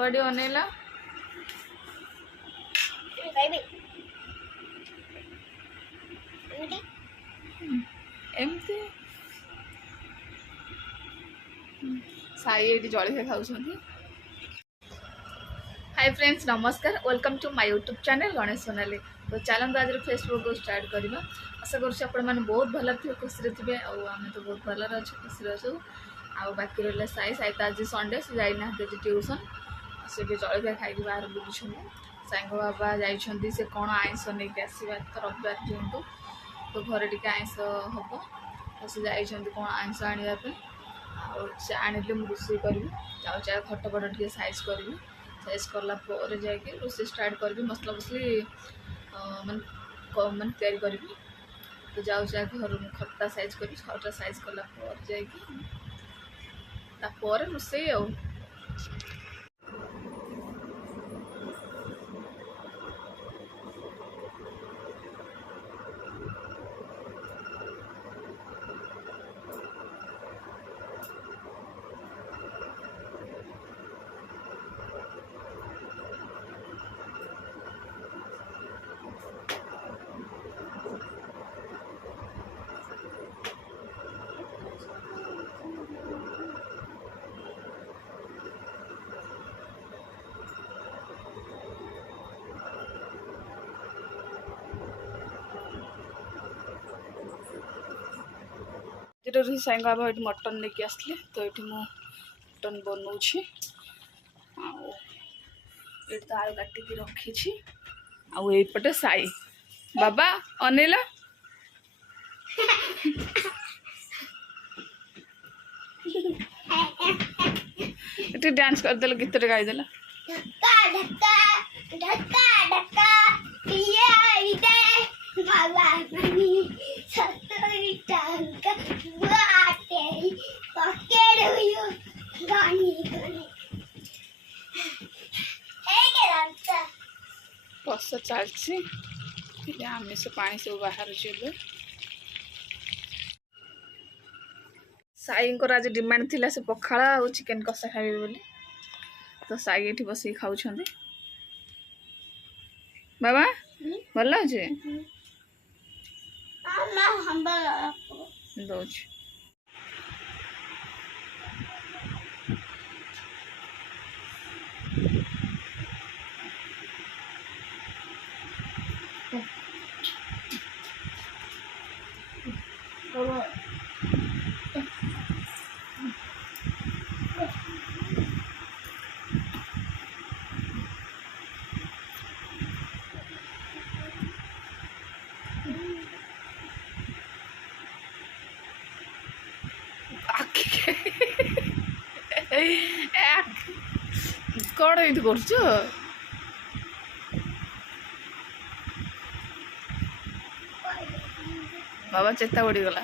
कड़ी अनेला एमती साई ये जलिया खाऊ। हाय फ्रेंड्स नमस्कार welcome to my YouTube channel Ganesh Sonali. तो चलते आज फेसबुक को स्टार्ट करवा। आशा कर बहुत भल थे खुशी थे आम तो बहुत भल अच्छे खुशी अच्छु। आ बाकी रहा साई साई तो आज संडे से जाना आज ट्यूशन से भी जलिया खाई बाहर बुलूँ। साई बाबा जाइए से कौन आइंस नहीं आसवा तो रविवार जेहतु तो घरे टी आइंस हम तो से जाइए कौन आइंस आने से आनिले मुझे रोषे करी जाऊँ खटपट टे साइज करी साइज कलापर जाकि रोषे स्टार्ट करी मसला मसली मान तैयारी करी तो जाऊँ घर खटा साइज करी खटा साइज कलापर जापर रोषे आ साइंग बाबा ये मटन लेके आसले तो ये मटन बनाऊँ तो आलू काटिकी रखी आईपटे साई बाबा अनेला ये डांस करदे गीत गाईदेला बस चलती आमिष पानी सब बाहर साई आज डिमांड थिला से पखाला और चिकेन कषा खाइबे बोली तो साई ये बस खाऊ बाबा भल अच्छे दौच कौन ये कर बाबा चेता बढ़ी गला